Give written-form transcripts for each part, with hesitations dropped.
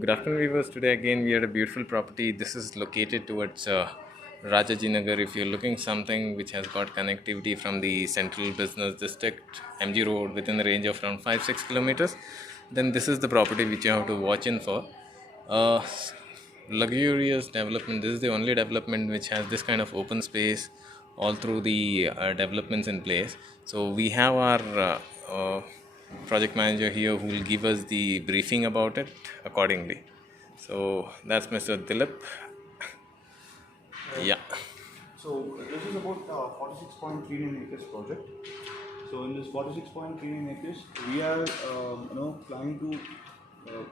Good afternoon, viewers. Today again we are at a beautiful property. This is located towards Rajaji Nagar. If you're looking something which has got connectivity from the central business district, MG Road, within the range of around 5-6 kilometers, then this is the property which you have to watch in for. Uh, Luxurious development. This is the only development which has this kind of open space all through the developments in place. So we have our project manager here who will give us the briefing about it accordingly. So that's Mr. Dilip. Yeah. So this is about 46.39 acres project. So in this 46.39 acres, we are planning to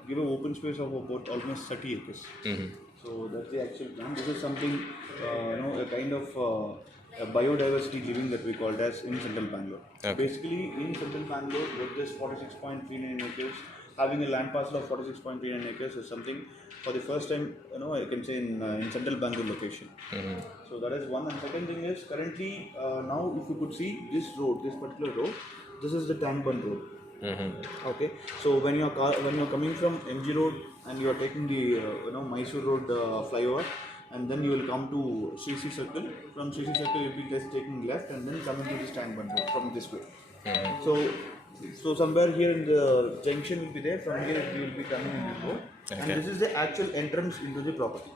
give an open space of about almost 30 acres. So that's the actual plan. This is something a kind of a biodiversity living that we call it as in central Bangalore. Okay. Basically, in central Bangalore, with this 46.39 acres, having a land parcel of 46.39 acres is something for the first time, I can say in central Bangalore location. So that is one. And second thing is currently now if you could see this road, this particular road, this is the Tank Bund road. Okay. So when you're coming from MG Road and you are taking the Mysore Road flyover, and then you will come to CC Circle. From CC Circle you'll be just taking left and then coming to this Tank Bund road from this way. So somewhere here in the junction will be there. From here we will be coming in this road, and this is the actual entrance into the property.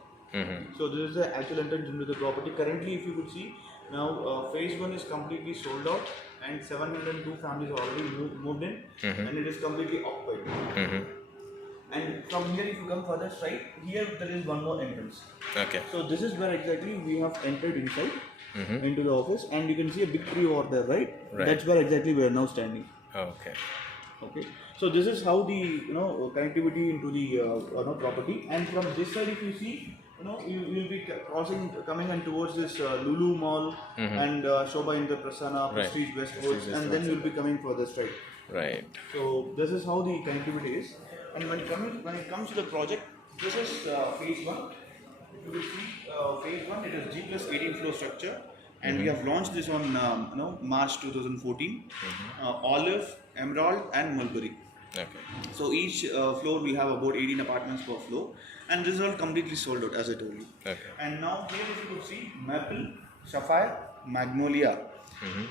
So this is the actual entrance into the property. Currently, if you could see, now phase 1 is completely sold out and 702 families are already moved in, and it is completely occupied. And from here, if you come further straight, here there is one more entrance. Okay. So this is where exactly we have entered inside into the office, and you can see a big tree over there, right? That's where exactly we are now standing. Okay. Okay, so this is how the connectivity into the property, and from this side if you see, you will be coming and towards this Lulu Mall and Shobha Indra Prasanna, Prestige Westwoods, and then you will be coming further straight. Right. So this is how the connectivity is, and when it comes to the project, this is phase 1. If you will see phase 1, it is G plus 18 floor structure. And we have launched this on March 2014. Olive, Emerald, and Mulberry. Okay. So each floor we have about 18 apartments per floor, and this is all completely sold out, as I told you. Okay. And now here if you could see Maple, Sapphire, Magnolia,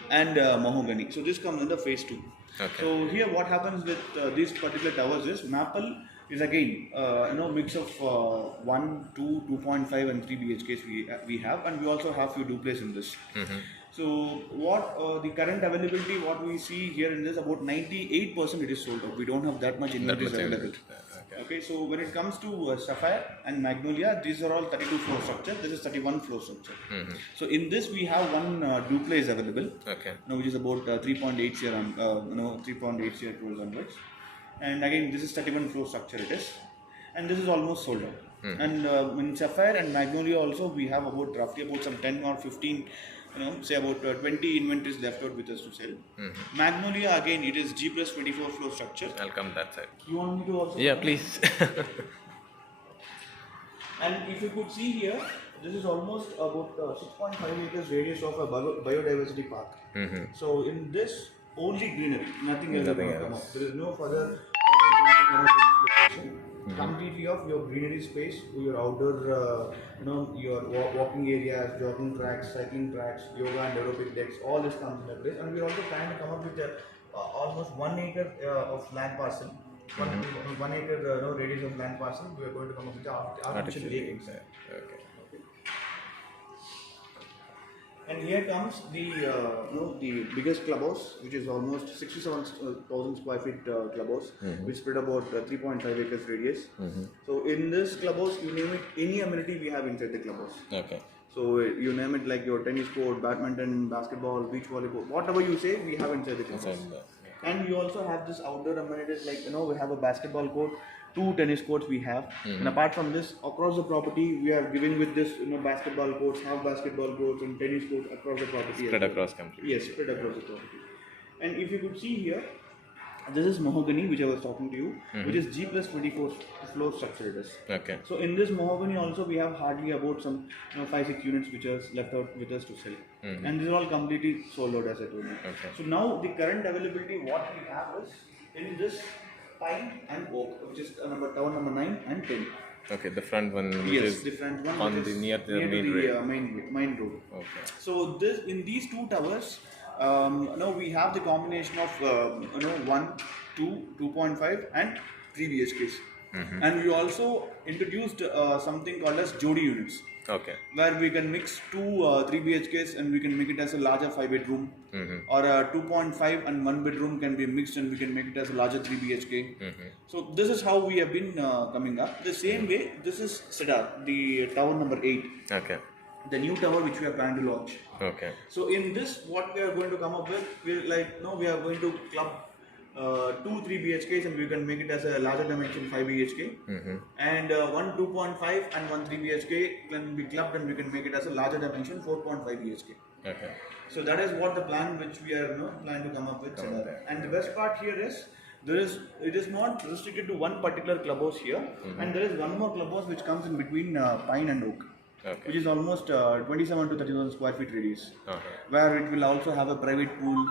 and Mahogany. So this comes under phase 2. Okay. So here what happens with these particular towers is Maple is again mix of 1, 2, 2.5 and 3 BHKs we have, and we also have few duplex in this. So what the current availability, what we see here in this, about 98% it is sold out. We don't have that much inventory available. Okay, so when it comes to Sapphire and Magnolia, these are all 32 floor structure. This is 31 floor structure. So in this we have one duplex available. Okay. Which is about 3.8 year 3.8 year towards onwards. And again, this is 31 floor structure it is, and this is almost sold out. And in Sapphire and Magnolia also we have about roughly about some 10 or 15, say about 20 inventories left out with us to sell. Magnolia again, it is G plus 24 floor structure. I'll come that side. You want me to also? Yeah, please. And if you could see here, this is almost about 6.5 acres radius of a biodiversity park. So in this, only greenery, nothing else will come up. There is no further location. Completely of your greenery space, your outdoor, your walking areas, jogging tracks, cycling tracks, yoga and aerobic decks, all this comes in place. And we are also trying to come up with almost 1 acre of land parcel. 1 acre radius of land parcel. We are going to come up with the artificial lake inside. Okay. And here comes the biggest clubhouse, which is almost 67,000 square feet clubhouse, which spread about 3.5 acres radius. So in this clubhouse, you name it, any amenity we have inside the clubhouse. Okay. So you name it, like your tennis court, badminton, basketball, beach volleyball, whatever you say, we have inside the clubhouse. And we also have this outdoor amenities, like we have a basketball court, 2 tennis courts we have, and apart from this, across the property we are giving with this basketball courts, half basketball courts and tennis courts across the property. Spread across completely. Yes, spread across the property. And if you could see here, this is Mahogany, which I was talking to you, which is G plus 24 floor structure it is. Okay. So in this Mahogany also we have hardly about some 5-6 units which are left out with us to sell, and these are all completely sold out, as I told you. Okay. So now the current availability what we have is in this pine and oak, which is tower number 9 and 10. Okay, the front one, which Yes, is the front one, on which the is near the near to main the road. main road. Okay. So this in these two towers, we have the combination of 1, 2, 2.5, and 3 BHKs. And we also introduced something called as Jodi units, Okay. where we can mix two 3 BHKs and we can make it as a larger 5 bedroom, or a 2.5 and 1 bedroom can be mixed and we can make it as a larger 3 BHK. So this is how we have been coming up. The same way, this is Cedar, the tower number 8, Okay. the new tower which we are planning to launch. Okay. So in this, what we are going to come up with, we are going to club 2 3 BHKs and we can make it as a larger dimension 5 BHK, and one 2.5 and one 3 BHK can be clubbed and we can make it as a larger dimension 4.5 BHK. Okay. So that is what the plan which we are planning to come up with. And the best part here is it is not restricted to one particular clubhouse here, and there is one more clubhouse which comes in between pine and oak. Okay. Which is almost 27 to 30,000 square feet radius, Uh-huh. where it will also have a private pool,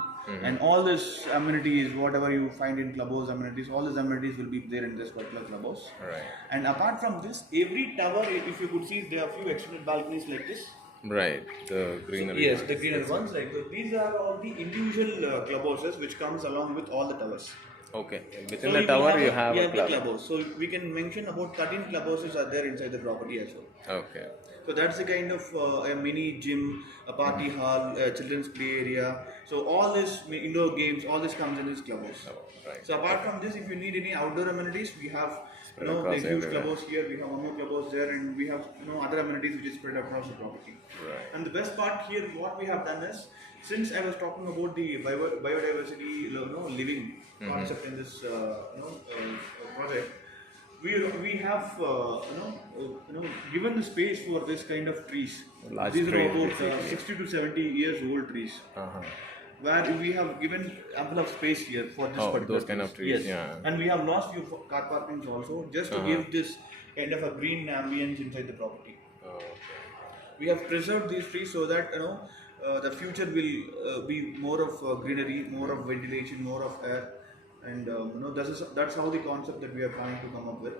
and all this amenities, whatever you find in clubhouse amenities, all these amenities will be there in this particular clubhouse. Right. And apart from this, every tower, if you could see, there are a few extended balconies like this. Right. The greenery. Yes, the greener ones. These are all the individual clubhouses which comes along with all the towers. Okay. Within So the you tower, will you a- have a the club. clubhouse. So we can mention about 13 clubhouses are there inside the property as well. Okay. So that's the kind of a mini gym, a party hall, a children's play area. So all this indoor games, all this comes in this clubhouse. Right. So apart from this, if you need any outdoor amenities, we have Spread the across huge everywhere. clubhouse here. We have one more clubhouse there, and we have other amenities which is spread across the property. Right. And the best part here, what we have done is, since I was talking about the biodiversity, living concept in this project, we have given the space for this kind of trees. Large These are trees, about basically. 60 to 70 years old trees, Uh-huh. where we have given ample of space here for this Oh, particular those kind of trees, Yes, yeah. and we have lost few car parkings also, just to give this kind of a green ambience inside the property. Oh, okay. We have preserved these trees so that the future will be more of greenery, more of ventilation, more of air, and that's how the concept that we are planning to come up with.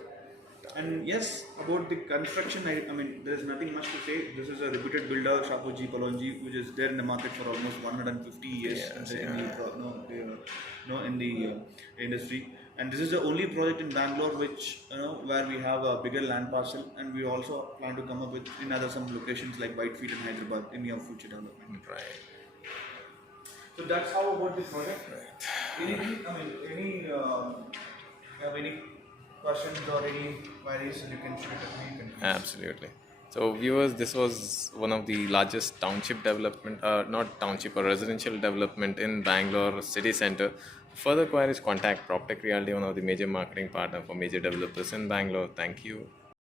And yes, about the construction, I mean, there is nothing much to say. This is a reputed builder, shapoorji, pallonji, which is there in the market for almost 150 years in the industry. And this is the only project in Bangalore which where we have a bigger land parcel, and we also plan to come up with in other some locations like Whitefield and Hyderabad in near future development. Right. So that's how about this project. Anything? I mean, have any questions or any queries? You can shoot at me. Absolutely. So, viewers, this was one of the largest township development, not township, or residential development in Bangalore city center. Further queries, contact PropTech Realty, one of the major marketing partner for major developers in Bangalore. Thank you.